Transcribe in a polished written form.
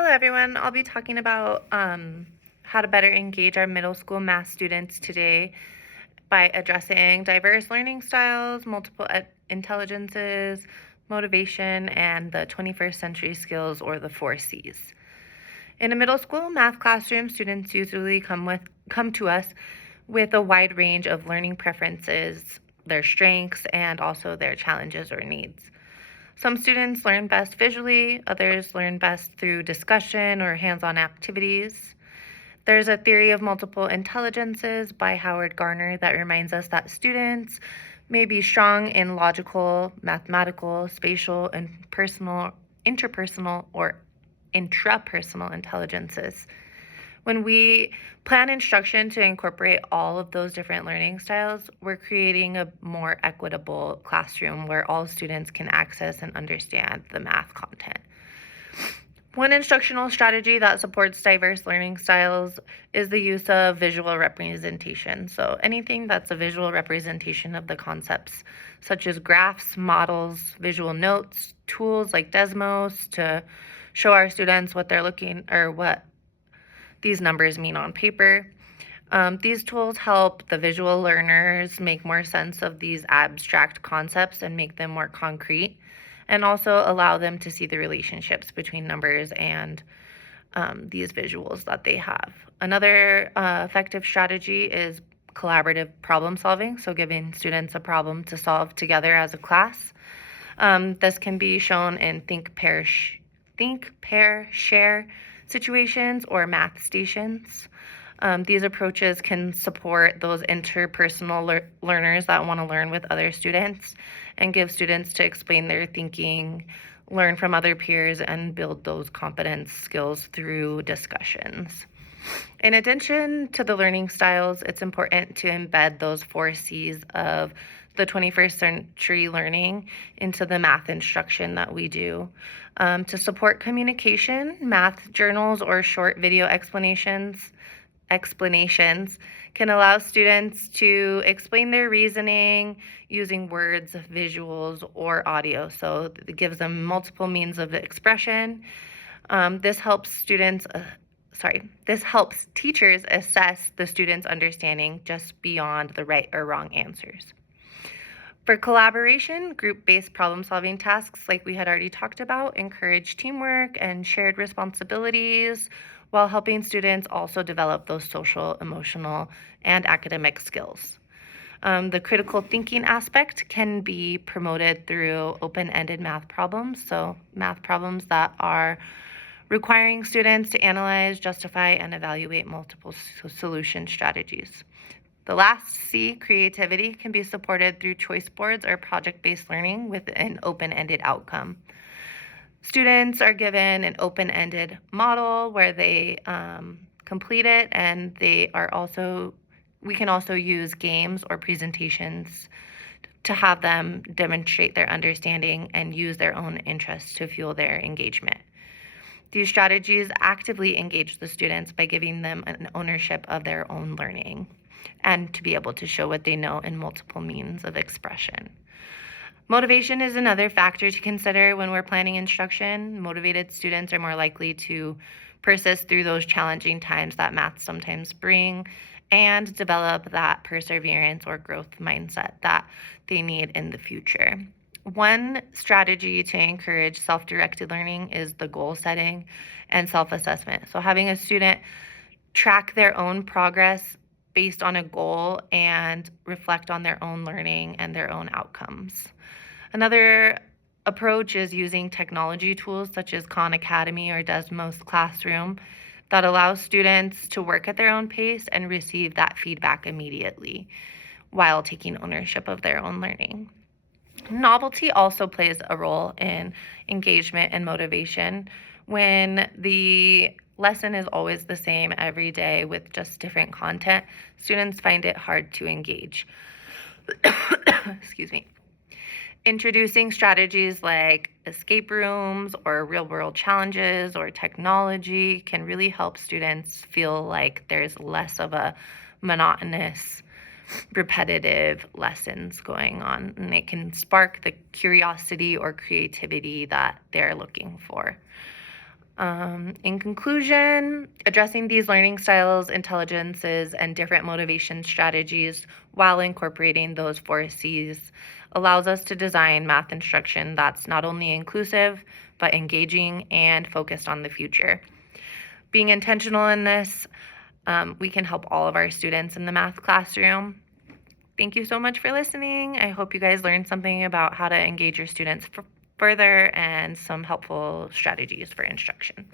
Hello, everyone. I'll be talking about how to better engage our middle school math students today by addressing diverse learning styles, multiple intelligences, motivation, and the 21st century skills, or the 4 Cs. In a middle school math classroom, students usually come to us with a wide range of learning preferences, their strengths, and also their challenges or needs. Some students learn best visually, others learn best through discussion or hands-on activities. There's a theory of multiple intelligences by Howard Gardner that reminds us that students may be strong in logical, mathematical, spatial, and interpersonal, or intrapersonal intelligences. When we plan instruction to incorporate all of those different learning styles, we're creating a more equitable classroom where all students can access and understand the math content. One instructional strategy that supports diverse learning styles is the use of visual representation. So anything that's a visual representation of the concepts, such as graphs, models, visual notes, tools like Desmos to show our students what they're looking or what these numbers mean on paper. These tools help the visual learners make more sense of these abstract concepts and make them more concrete, and also allow them to see the relationships between numbers and these visuals that they have. Another effective strategy is collaborative problem solving, so giving students a problem to solve together as a class. This can be shown in think, pair, share situations or math stations. These approaches can support those interpersonal learners that want to learn with other students and give students to explain their thinking, learn from other peers, and build those competence skills through discussions. In addition to the learning styles, it's important to embed those 4 Cs of the 21st century learning into the math instruction that we do. To support communication, math journals or short video explanations can allow students to explain their reasoning using words, visuals, or audio. So it gives them multiple means of expression. This helps teachers assess the students' understanding just beyond the right or wrong answers. For collaboration, group-based problem-solving tasks, like we had already talked about, encourage teamwork and shared responsibilities while helping students also develop those social, emotional, and academic skills. The critical thinking aspect can be promoted through open-ended math problems, so math problems that are requiring students to analyze, justify, and evaluate multiple solution strategies. The last C, creativity, can be supported through choice boards or project-based learning with an open-ended outcome. Students are given an open-ended model where they complete it, and we can also use games or presentations to have them demonstrate their understanding and use their own interests to fuel their engagement. These strategies actively engage the students by giving them an ownership of their own learning and to be able to show what they know in multiple means of expression. Motivation is another factor to consider when we're planning instruction. Motivated students are more likely to persist through those challenging times that math sometimes bring and develop that perseverance or growth mindset that they need in the future. One strategy to encourage self-directed learning is the goal setting and self-assessment. So having a student track their own progress based on a goal and reflect on their own learning and their own outcomes. Another approach is using technology tools such as Khan Academy or Desmos Classroom that allows students to work at their own pace and receive that feedback immediately while taking ownership of their own learning. Novelty also plays a role in engagement and motivation. When the lesson is always the same every day with just different content, students find it hard to engage. Excuse me. Introducing strategies like escape rooms or real-world challenges or technology can really help students feel like there's less of a monotonous, repetitive lessons going on, and it can spark the curiosity or creativity that they're looking for. In conclusion, addressing these learning styles, intelligences, and different motivation strategies while incorporating those 4Cs allows us to design math instruction that's not only inclusive, but engaging and focused on the future. Being intentional in this, we can help all of our students in the math classroom. Thank you so much for listening. I hope you guys learned something about how to engage your students further and some helpful strategies for instruction.